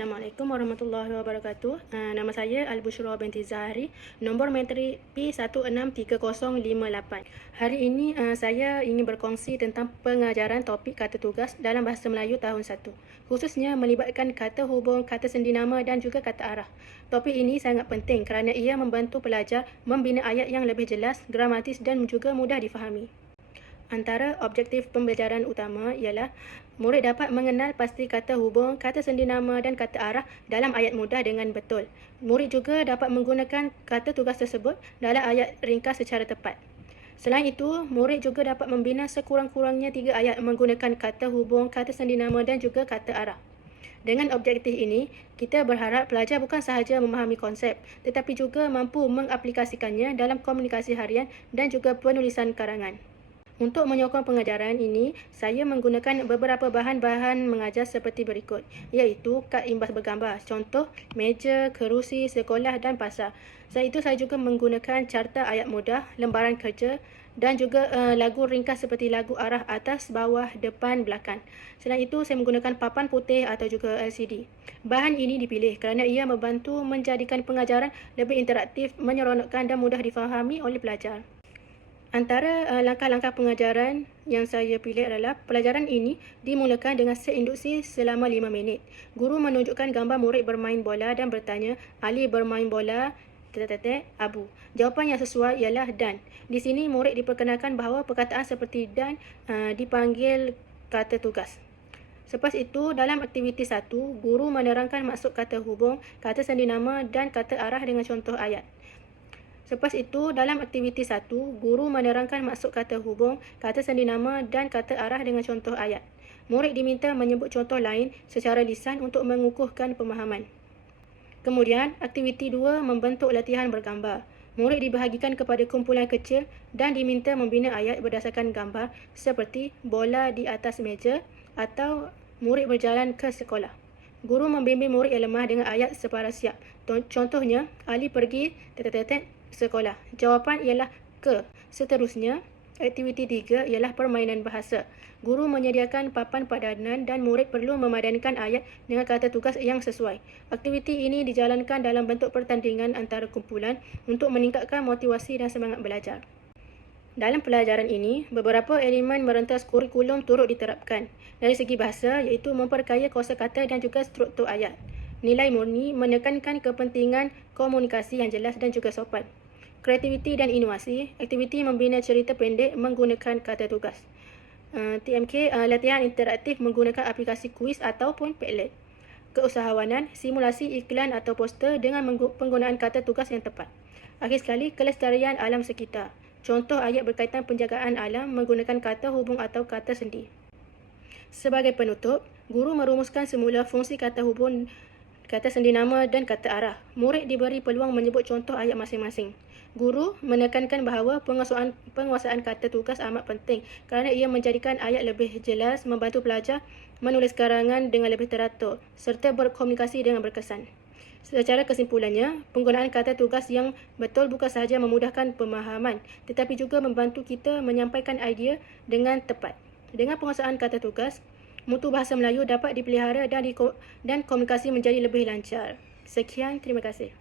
Assalamualaikum warahmatullahi wabarakatuh. Nama saya Al-Bushra binti Zahari, nombor menteri P163058. Hari ini saya ingin berkongsi tentang pengajaran topik kata tugas dalam Bahasa Melayu tahun 1, khususnya melibatkan kata hubung, kata sendi nama dan juga kata arah. Topik ini sangat penting kerana ia membantu pelajar membina ayat yang lebih jelas, gramatis dan juga mudah difahami. Antara objektif pembelajaran utama ialah murid dapat mengenal pasti kata hubung, kata sendi nama dan kata arah dalam ayat mudah dengan betul. Murid juga dapat menggunakan kata tugas tersebut dalam ayat ringkas secara tepat. Selain itu, murid juga dapat membina sekurang-kurangnya 3 ayat menggunakan kata hubung, kata sendi nama dan juga kata arah. Dengan objektif ini, kita berharap pelajar bukan sahaja memahami konsep, tetapi juga mampu mengaplikasikannya dalam komunikasi harian dan juga penulisan karangan. Untuk menyokong pengajaran ini, saya menggunakan beberapa bahan-bahan mengajar seperti berikut, iaitu kad imbas bergambar, contoh meja, kerusi, sekolah dan pasar. Selain itu, saya juga menggunakan carta ayat mudah, lembaran kerja dan juga lagu ringkas seperti lagu arah atas, bawah, depan, belakang. Selain itu, saya menggunakan papan putih atau juga LCD. Bahan ini dipilih kerana ia membantu menjadikan pengajaran lebih interaktif, menyeronokkan dan mudah difahami oleh pelajar. Antara langkah-langkah pengajaran yang saya pilih adalah pelajaran ini dimulakan dengan set induksi selama 5 minit. Guru menunjukkan gambar murid bermain bola dan bertanya, Ali bermain bola, Abu. Jawapan yang sesuai ialah dan. Di sini murid diperkenalkan bahawa perkataan seperti dan dipanggil kata tugas. Selepas itu, dalam aktiviti 1, guru menerangkan maksud kata hubung, kata sendi nama dan kata arah dengan contoh ayat. Selepas itu, dalam aktiviti 1, guru menerangkan maksud kata hubung, kata sendi nama dan kata arah dengan contoh ayat. Murid diminta menyebut contoh lain secara lisan untuk mengukuhkan pemahaman. Kemudian, aktiviti 2 membentuk latihan bergambar. Murid dibahagikan kepada kumpulan kecil dan diminta membina ayat berdasarkan gambar seperti bola di atas meja atau murid berjalan ke sekolah. Guru membimbing murid yang lemah dengan ayat separas siap. Contohnya, Ali pergi sekolah. Jawapan ialah ke. Seterusnya, aktiviti 3 ialah permainan bahasa. Guru menyediakan papan padanan dan murid perlu memadankan ayat dengan kata tugas yang sesuai. Aktiviti ini dijalankan dalam bentuk pertandingan antara kumpulan untuk meningkatkan motivasi dan semangat belajar. Dalam pelajaran ini, beberapa elemen merentas kurikulum turut diterapkan. Dari segi bahasa, iaitu memperkaya kosakata dan juga struktur ayat. Nilai murni menekankan kepentingan komunikasi yang jelas dan juga sopan. Kreativiti dan inovasi, aktiviti membina cerita pendek menggunakan kata tugas. TMK, latihan interaktif menggunakan aplikasi kuis ataupun Padlet. Keusahawanan, simulasi iklan atau poster dengan penggunaan kata tugas yang tepat. Akhir sekali, kelestarian alam sekitar. Contoh ayat berkaitan penjagaan alam menggunakan kata hubung atau kata sendi. Sebagai penutup, guru merumuskan semula fungsi kata hubung, kata sendi nama dan kata arah. Murid diberi peluang menyebut contoh ayat masing-masing. Guru menekankan bahawa penguasaan kata tugas amat penting kerana ia menjadikan ayat lebih jelas, membantu pelajar menulis karangan dengan lebih teratur serta berkomunikasi dengan berkesan. Secara kesimpulannya, penggunaan kata tugas yang betul bukan sahaja memudahkan pemahaman, tetapi juga membantu kita menyampaikan idea dengan tepat. Dengan penguasaan kata tugas, mutu bahasa Melayu dapat dipelihara dan komunikasi menjadi lebih lancar. Sekian, terima kasih.